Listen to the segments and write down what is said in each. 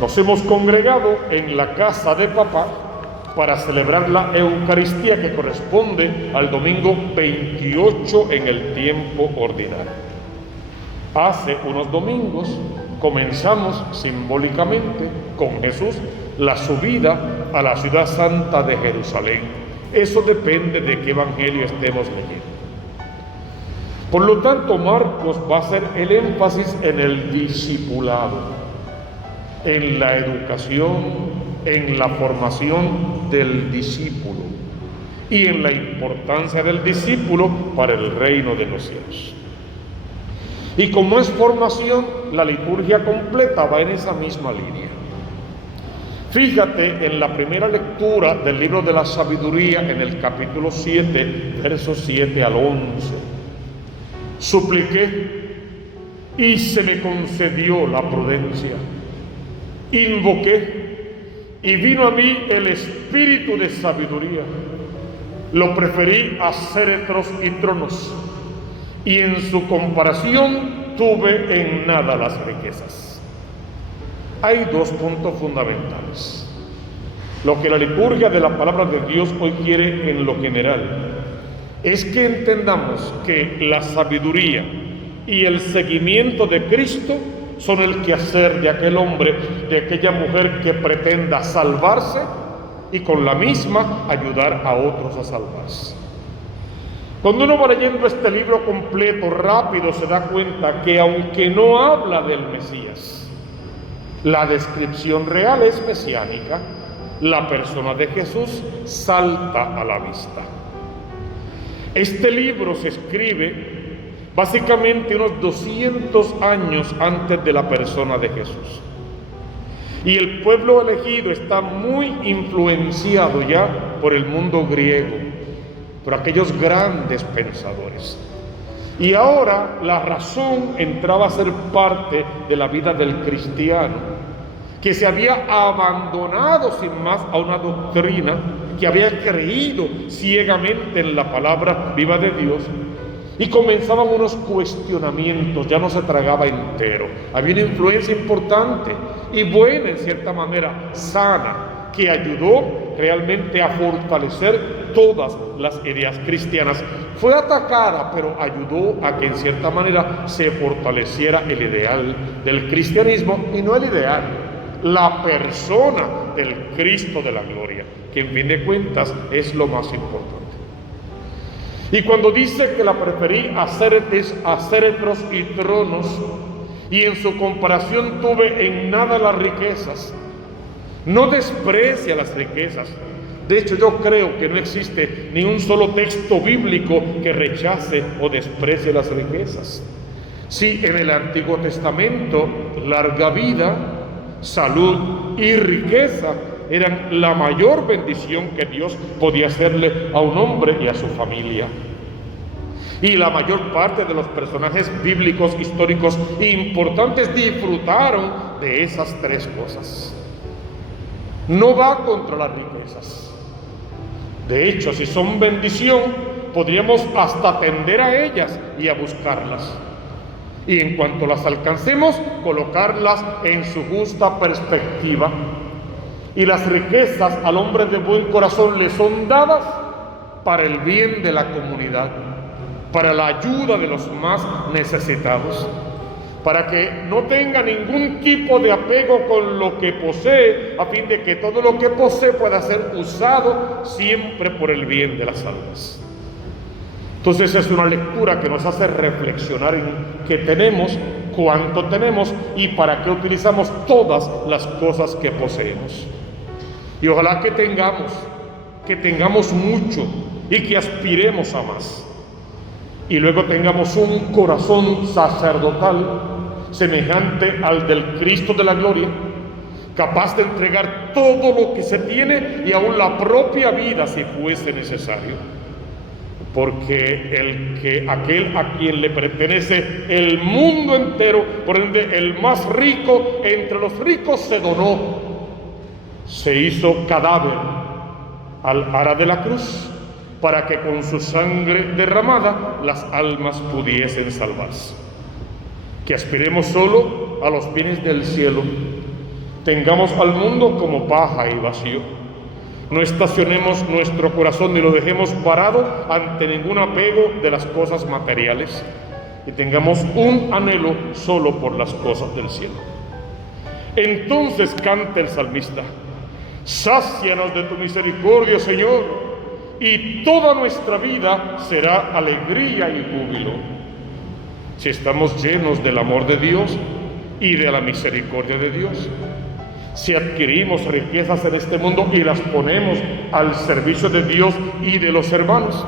Nos hemos congregado en la casa de papá para celebrar la Eucaristía que corresponde al domingo 28 en el tiempo ordinario. Hace unos domingos comenzamos simbólicamente con Jesús la subida a la ciudad santa de Jerusalén. Eso depende de qué evangelio estemos leyendo. Por lo tanto, Marcos va a hacer el énfasis en el discipulado, en la educación, en la formación del discípulo y en la importancia del discípulo para el reino de los cielos. Y como es formación, la liturgia completa va en esa misma línea. Fíjate en la primera lectura del libro de la sabiduría, en el capítulo 7, versos 7 al 11. Supliqué y se me concedió la prudencia. Invoqué y vino a mí el espíritu de sabiduría. Lo preferí a cetros y tronos, y en su comparación tuve en nada las riquezas. Hay dos puntos fundamentales. Lo que la liturgia de la palabra de Dios hoy quiere en lo general es que entendamos que la sabiduría y el seguimiento de Cristo son el quehacer de aquel hombre, de aquella mujer que pretenda salvarse y con la misma ayudar a otros a salvarse. Cuando uno va leyendo este libro completo, rápido se da cuenta que aunque no habla del Mesías, la descripción real es mesiánica, la persona de Jesús salta a la vista. Este libro se escribe básicamente unos 200 años antes de la persona de Jesús. Y el pueblo elegido está muy influenciado ya por el mundo griego, por aquellos grandes pensadores. Y ahora la razón entraba a ser parte de la vida del cristiano, que se había abandonado sin más a una doctrina, que había creído ciegamente en la palabra viva de Dios, y comenzaban unos cuestionamientos, ya no se tragaba entero. Había una influencia importante y buena, en cierta manera, sana, que ayudó realmente a fortalecer todas las ideas cristianas. Fue atacada, pero ayudó a que en cierta manera se fortaleciera el ideal del cristianismo, y no el ideal, la persona del Cristo de la gloria, que en fin de cuentas es lo más importante. Y cuando dice que la preferí a cetros y tronos, y en su comparación tuve en nada las riquezas, no desprecia las riquezas. De hecho, yo creo que no existe ni un solo texto bíblico que rechace o desprecie las riquezas. Sí, en el Antiguo Testamento, larga vida, salud y riqueza eran la mayor bendición que Dios podía hacerle a un hombre y a su familia. Y la mayor parte de los personajes bíblicos históricos importantes disfrutaron de esas tres cosas. No va contra las riquezas. De hecho, si son bendición, podríamos hasta tender a ellas y a buscarlas. Y en cuanto las alcancemos, colocarlas en su justa perspectiva. Y las riquezas al hombre de buen corazón le son dadas para el bien de la comunidad, para la ayuda de los más necesitados, para que no tenga ningún tipo de apego con lo que posee, a fin de que todo lo que posee pueda ser usado siempre por el bien de las almas. Entonces es una lectura que nos hace reflexionar en qué tenemos, cuánto tenemos y para qué utilizamos todas las cosas que poseemos. Y ojalá que tengamos mucho y que aspiremos a más. Y luego tengamos un corazón sacerdotal semejante al del Cristo de la gloria, capaz de entregar todo lo que se tiene y aún la propia vida si fuese necesario. Porque aquel a quien le pertenece el mundo entero, por ende el más rico entre los ricos, se donó, se hizo cadáver al ara de la cruz, para que con su sangre derramada las almas pudiesen salvarse. Que aspiremos solo a los bienes del cielo, Tengamos al mundo como paja y vacío. No estacionemos nuestro corazón ni lo dejemos parado ante ningún apego de las cosas materiales. Y tengamos un anhelo solo por las cosas del cielo. Entonces canta el salmista: sácianos de tu misericordia, Señor, y toda nuestra vida será alegría y júbilo. Si estamos llenos del amor de Dios y de la misericordia de Dios, si adquirimos riquezas en este mundo y las ponemos al servicio de Dios y de los hermanos,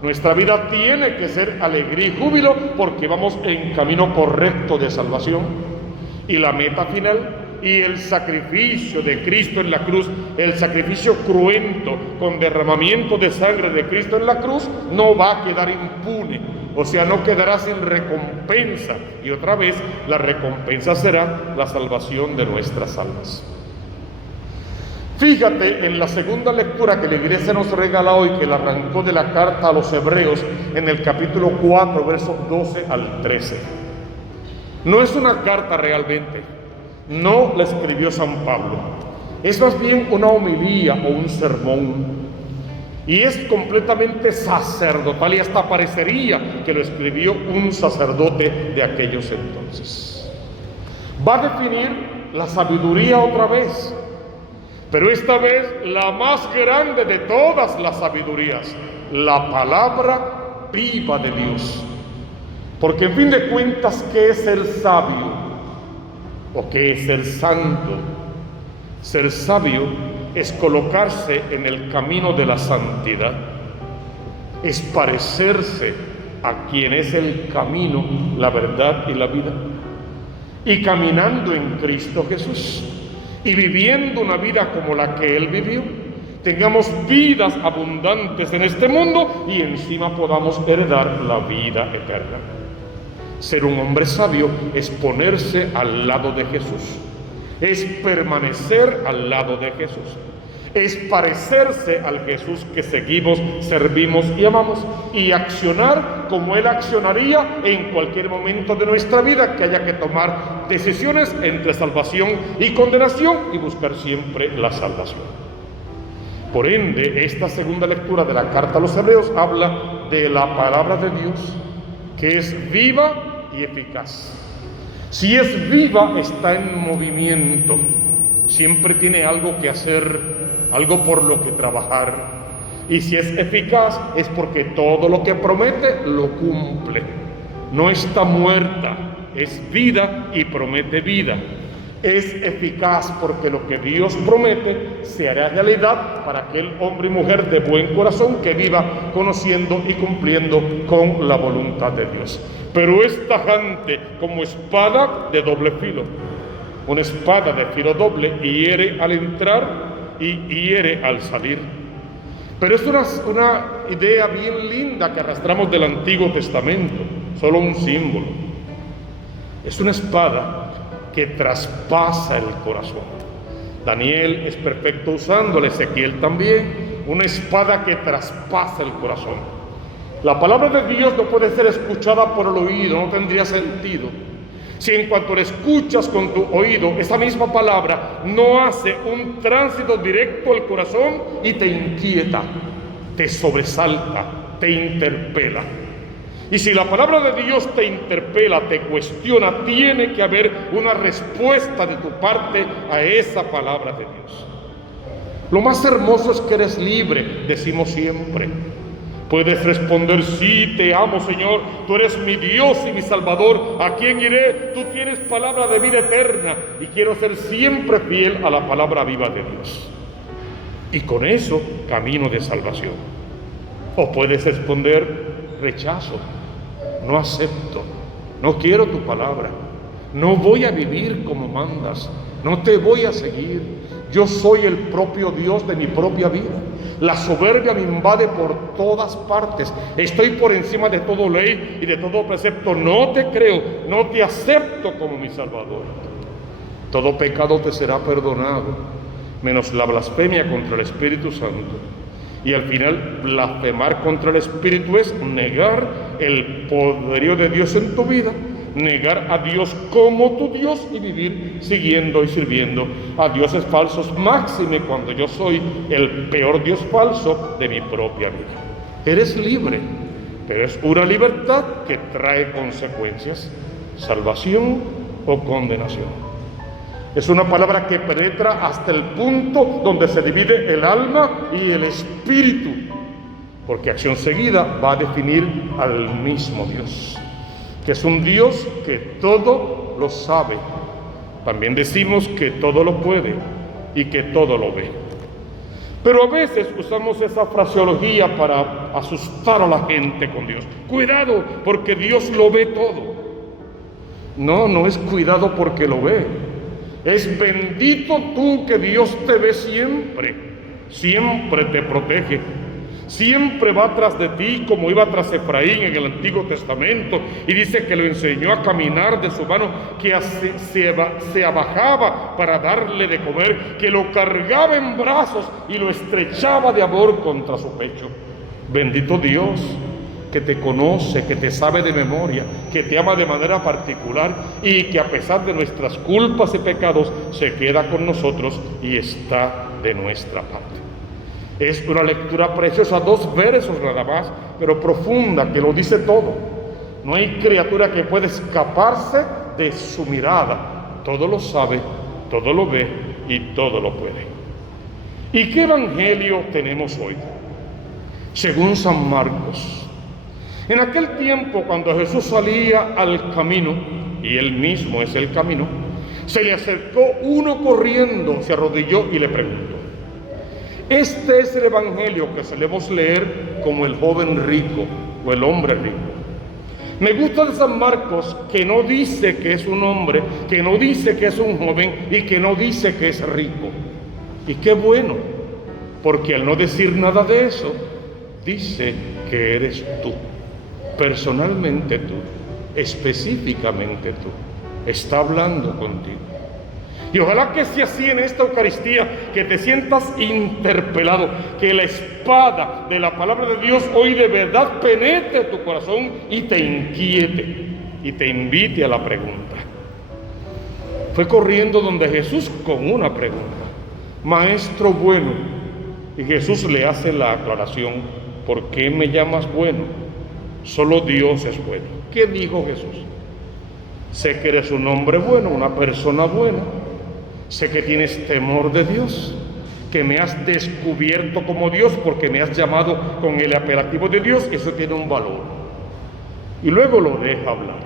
nuestra vida tiene que ser alegría y júbilo, porque vamos en camino correcto de salvación. Y la meta final y el sacrificio de Cristo en la cruz, el sacrificio cruento con derramamiento de sangre de Cristo en la cruz, no va a quedar impune, o sea, no quedará sin recompensa. Y otra vez, la recompensa será la salvación de nuestras almas. Fíjate en la segunda lectura que la iglesia nos regala hoy, que la arrancó de la carta a los Hebreos, en el capítulo 4, versos 12 al 13. No es una carta realmente, no la escribió San Pablo, es más bien una homilía o un sermón, y es completamente sacerdotal, y hasta parecería que lo escribió un sacerdote de aquellos entonces. Va a definir la sabiduría otra vez, pero esta vez la más grande de todas las sabidurías, la palabra viva de Dios. Porque en fin de cuentas, ¿qué es ser sabio? ¿O qué es ser santo? Ser sabio es colocarse en el camino de la santidad, es parecerse a quien es el camino, la verdad y la vida, y caminando en Cristo Jesús y viviendo una vida como la que Él vivió, tengamos vidas abundantes en este mundo y encima podamos heredar la vida eterna. Ser un hombre sabio es ponerse al lado de Jesús, es permanecer al lado de Jesús, es parecerse al Jesús que seguimos, servimos y amamos, y accionar como Él accionaría en cualquier momento de nuestra vida que haya que tomar decisiones entre salvación y condenación, y buscar siempre la salvación. Por ende, esta segunda lectura de la carta a los Hebreos habla de la palabra de Dios, que es viva y eficaz. Si es viva, está en movimiento, siempre tiene algo que hacer, algo por lo que trabajar. Y si es eficaz, es porque todo lo que promete lo cumple. No está muerta, es vida y promete vida. Es eficaz porque lo que Dios promete se hará realidad para aquel hombre y mujer de buen corazón que viva conociendo y cumpliendo con la voluntad de Dios. Pero es tajante como espada de doble filo. Una espada de filo doble, hiere al entrar y hiere al salir. Pero es una idea bien linda que arrastramos del Antiguo Testamento, solo un símbolo. Es una espada que traspasa el corazón. Daniel es perfecto usándola, Ezequiel también, una espada que traspasa el corazón. La palabra de Dios no puede ser escuchada por el oído, no tendría sentido. Si en cuanto la escuchas con tu oído, esa misma palabra no hace un tránsito directo al corazón y te inquieta, te sobresalta, te interpela. Y si la palabra de Dios te interpela, te cuestiona, tiene que haber una respuesta de tu parte a esa palabra de Dios. Lo más hermoso es que eres libre, decimos siempre. Puedes responder: sí, te amo, Señor, tú eres mi Dios y mi Salvador, ¿a quién iré? Tú tienes palabra de vida eterna y quiero ser siempre fiel a la palabra viva de Dios. Y con eso, camino de salvación. O puedes responder: rechazo, no acepto, no quiero tu palabra, no voy a vivir como mandas, no te voy a seguir, yo soy el propio Dios de mi propia vida, la soberbia me invade por todas partes, estoy por encima de toda ley y de todo precepto, no te creo, no te acepto como mi Salvador. Todo pecado te será perdonado, menos la blasfemia contra el Espíritu Santo. Y al final, blasfemar contra el Espíritu es negar el poderío de Dios en tu vida, negar a Dios como tu Dios y vivir siguiendo y sirviendo a dioses falsos, máxime cuando yo soy el peor Dios falso de mi propia vida. Eres libre, pero es una libertad que trae consecuencias, salvación o condenación. Es una palabra que penetra hasta el punto donde se divide el alma y el espíritu, porque acción seguida va a definir al mismo Dios, que es un Dios que todo lo sabe. También decimos que todo lo puede y que todo lo ve. Pero a veces usamos esa fraseología para asustar a la gente con Dios. Cuidado, porque Dios lo ve todo. No, no es cuidado porque lo ve. Es bendito tú que Dios te ve siempre. Siempre te protege. Siempre va tras de ti, como iba tras Efraín en el Antiguo Testamento, y dice que lo enseñó a caminar de su mano, que se abajaba para darle de comer, que lo cargaba en brazos y lo estrechaba de amor contra su pecho. Bendito Dios, que te conoce, que te sabe de memoria, que te ama de manera particular y que a pesar de nuestras culpas y pecados se queda con nosotros y está de nuestra parte. Es una lectura preciosa, 2 versos nada más, pero profunda, que lo dice todo. No hay criatura que pueda escaparse de su mirada. Todo lo sabe, todo lo ve y todo lo puede. ¿Y qué evangelio tenemos hoy? Según San Marcos. En aquel tiempo, cuando Jesús salía al camino, y él mismo es el camino, se le acercó uno corriendo, se arrodilló y le preguntó. Este es el evangelio que solemos leer como el joven rico o el hombre rico. Me gusta de San Marcos que no dice que es un hombre, que no dice que es un joven y que no dice que es rico. Y qué bueno, porque al no decir nada de eso, dice que eres tú, personalmente tú, específicamente tú. Está hablando contigo. Y ojalá que sea así en esta Eucaristía, que te sientas interpelado, que la espada de la palabra de Dios hoy de verdad penetre tu corazón y te inquiete y te invite a la pregunta. Fue corriendo donde Jesús con una pregunta. Maestro bueno. Y Jesús le hace la aclaración. ¿Por qué me llamas bueno? Solo Dios es bueno. ¿Qué dijo Jesús? Sé que eres un hombre bueno, una persona buena. Sé que tienes temor de Dios, que me has descubierto como Dios porque me has llamado con el apelativo de Dios. Eso tiene un valor. Y luego lo deja hablar.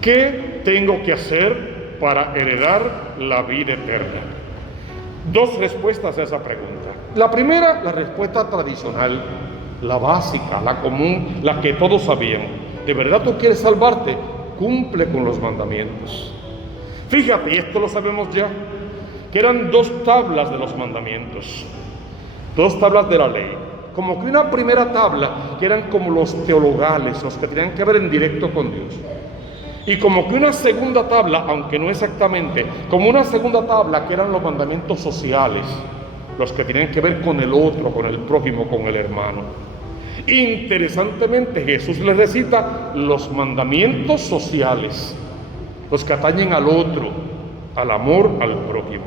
¿Qué tengo que hacer para heredar la vida eterna? 2 respuestas a esa pregunta. La primera, la respuesta tradicional, la básica, la común, la que todos sabían. ¿De verdad tú quieres salvarte? Cumple con los mandamientos. Fíjate, y esto lo sabemos ya, que eran 2 tablas de los mandamientos, 2 tablas de la ley. Como que una primera tabla, que eran como los teologales, los que tenían que ver en directo con Dios. Y como que una segunda tabla, aunque no exactamente, como una segunda tabla que eran los mandamientos sociales, los que tenían que ver con el otro, con el prójimo, con el hermano. Interesantemente, Jesús les recita los mandamientos sociales, los que atañen al otro, al amor al prójimo.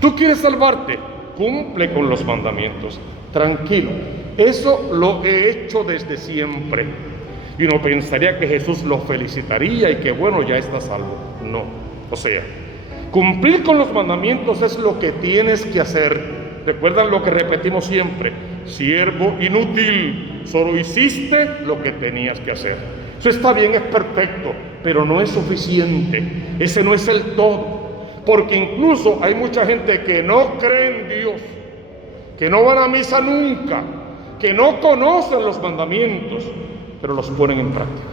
¿Tú quieres salvarte? Cumple con los mandamientos. Tranquilo, eso lo he hecho desde siempre. Y uno pensaría que Jesús lo felicitaría y que bueno, ya está salvo. No, o sea, cumplir con los mandamientos es lo que tienes que hacer. ¿Recuerdan lo que repetimos siempre? Siervo inútil, solo hiciste lo que tenías que hacer. Eso está bien, es perfecto, pero no es suficiente. Ese no es el todo. Porque incluso hay mucha gente que no cree en Dios, que no van a misa nunca, que no conocen los mandamientos, pero los ponen en práctica.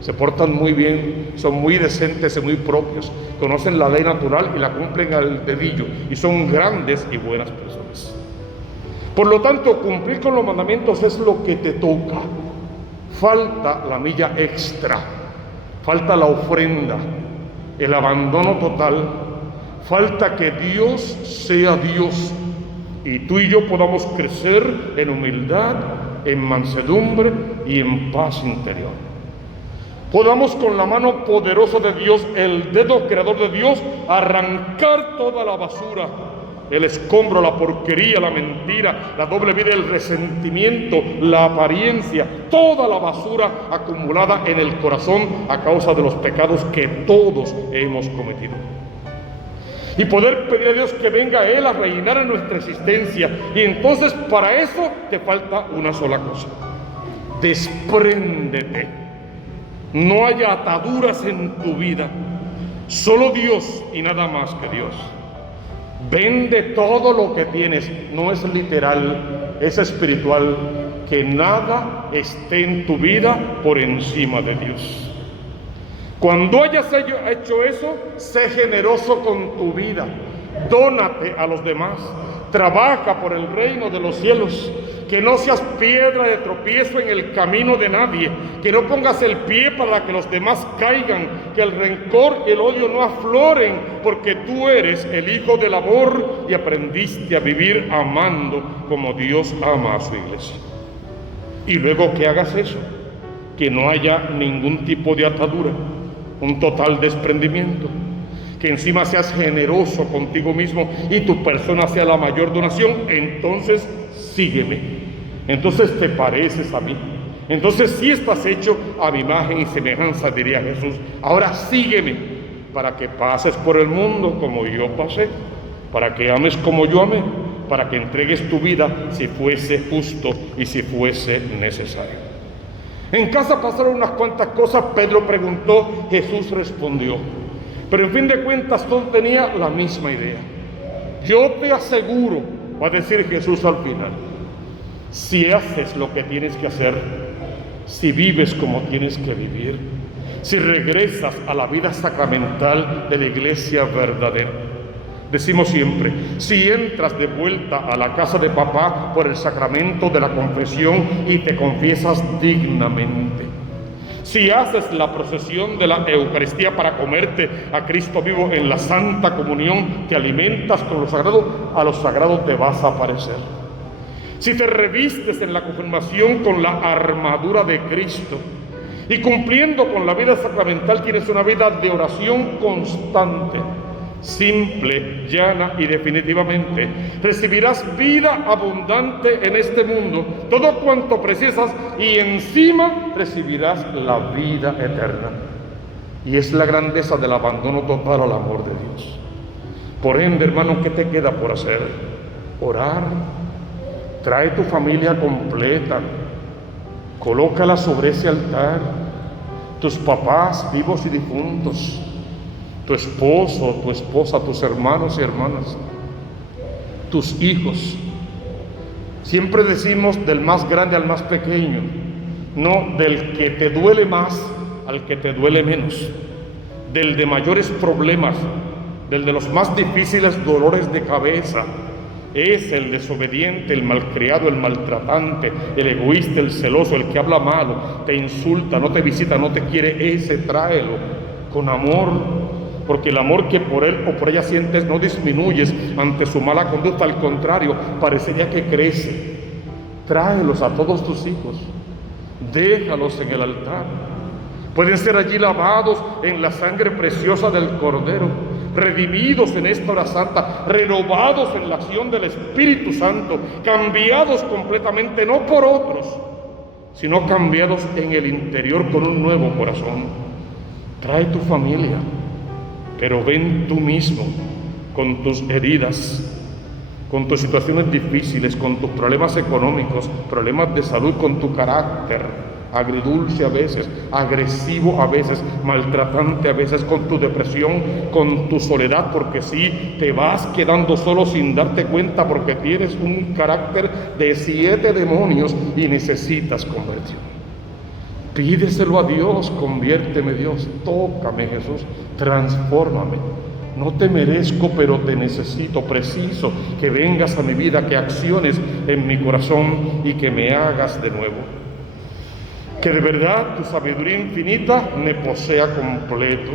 Se portan muy bien, son muy decentes y muy propios, conocen la ley natural y la cumplen al dedillo, y son grandes y buenas personas. Por lo tanto, cumplir con los mandamientos es lo que te toca. Falta la milla extra, falta la ofrenda, el abandono total, falta que Dios sea Dios y tú y yo podamos crecer en humildad, en mansedumbre y en paz interior. podamos con la mano poderosa de Dios, el dedo creador de Dios, arrancar toda la basura, el escombro, la porquería, la mentira, la doble vida, el resentimiento, la apariencia, toda la basura acumulada en el corazón a causa de los pecados que todos hemos cometido. Y poder pedir a Dios que venga Él a reinar en nuestra existencia. Y entonces para eso te falta una sola cosa: despréndete. No haya ataduras en tu vida, solo Dios y nada más que Dios. Vende todo lo que tienes, no es literal, es espiritual, que nada esté en tu vida por encima de Dios. Cuando hayas hecho eso, sé generoso con tu vida, dónate a los demás, trabaja por el reino de los cielos, que no seas piedra de tropiezo en el camino de nadie, que no pongas el pie para que los demás caigan, que el rencor y el odio no afloren, porque tú eres el hijo del amor y aprendiste a vivir amando como Dios ama a su iglesia. Y luego que hagas eso, que no haya ningún tipo de atadura, un total desprendimiento, que encima seas generoso contigo mismo y tu persona sea la mayor donación, entonces sígueme. Entonces te pareces a mí. Entonces sí estás hecho a mi imagen y semejanza, diría Jesús. Ahora sígueme, para que pases por el mundo como yo pasé, para que ames como yo amé, para que entregues tu vida si fuese justo y si fuese necesario. En casa pasaron unas cuantas cosas. Pedro preguntó, Jesús respondió. Pero en fin de cuentas todo tenía la misma idea. Yo te aseguro, va a decir Jesús al final, si haces lo que tienes que hacer, si vives como tienes que vivir, si regresas a la vida sacramental de la iglesia verdadera. Decimos siempre, si entras de vuelta a la casa de papá por el sacramento de la confesión y te confiesas dignamente, si haces la procesión de la Eucaristía para comerte a Cristo vivo en la Santa Comunión, te alimentas con lo sagrado, a lo sagrado te vas a parecer. Si te revistes en la confirmación con la armadura de Cristo y cumpliendo con la vida sacramental tienes una vida de oración constante, simple, llana y definitivamente, recibirás vida abundante en este mundo, todo cuanto precisas, y encima recibirás la vida eterna. Y es la grandeza del abandono total al amor de Dios. Por ende, hermano, ¿qué te queda por hacer? Orar. Trae tu familia completa, colócala sobre ese altar, tus papás vivos y difuntos, tu esposo, tu esposa, tus hermanos y hermanas, tus hijos. Siempre decimos del más grande al más pequeño, no del que te duele más al que te duele menos, del de mayores problemas, del de los más difíciles dolores de cabeza. Es el desobediente, el malcriado, el maltratante, el egoísta, el celoso, el que habla malo, te insulta, no te visita, no te quiere. Ese tráelo con amor, porque el amor que por él o por ella sientes no disminuyes ante su mala conducta, al contrario, parecería que crece. Tráelos a todos tus hijos, déjalos en el altar. Pueden ser allí lavados en la sangre preciosa del Cordero, redimidos en esta hora santa, renovados en la acción del Espíritu Santo, cambiados completamente, no por otros, sino cambiados en el interior con un nuevo corazón. Trae tu familia, pero ven tú mismo con tus heridas, con tus situaciones difíciles, con tus problemas económicos, problemas de salud, con tu carácter agridulce a veces, agresivo a veces, maltratante a veces, con tu depresión, con tu soledad, porque sí, te vas quedando solo sin darte cuenta porque tienes un carácter de 7 demonios y necesitas conversión. Pídeselo a Dios, conviérteme Dios, tócame Jesús, transfórmame. No te merezco, pero te necesito, preciso que vengas a mi vida, que acciones en mi corazón y que me hagas de nuevo. Que de verdad tu sabiduría infinita me posea completo.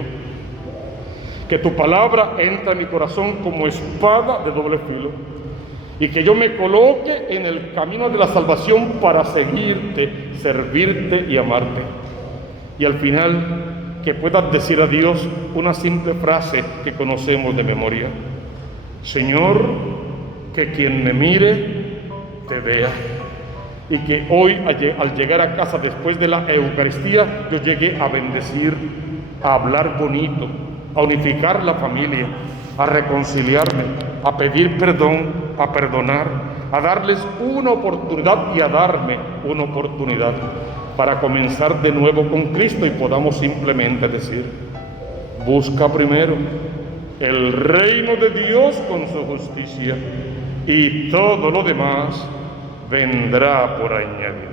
Que tu palabra entre en mi corazón como espada de doble filo. Y que yo me coloque en el camino de la salvación para seguirte, servirte y amarte. y al final que puedas decir a Dios una simple frase que conocemos de memoria: Señor, que quien me mire te vea. Y que hoy al llegar a casa después de la Eucaristía yo llegue a bendecir, a hablar bonito, a unificar la familia, a reconciliarme, a pedir perdón, a perdonar, a darles una oportunidad y a darme una oportunidad para comenzar de nuevo con Cristo y podamos simplemente decir: busca primero el reino de Dios con su justicia y todo lo demás vendrá por añadidura.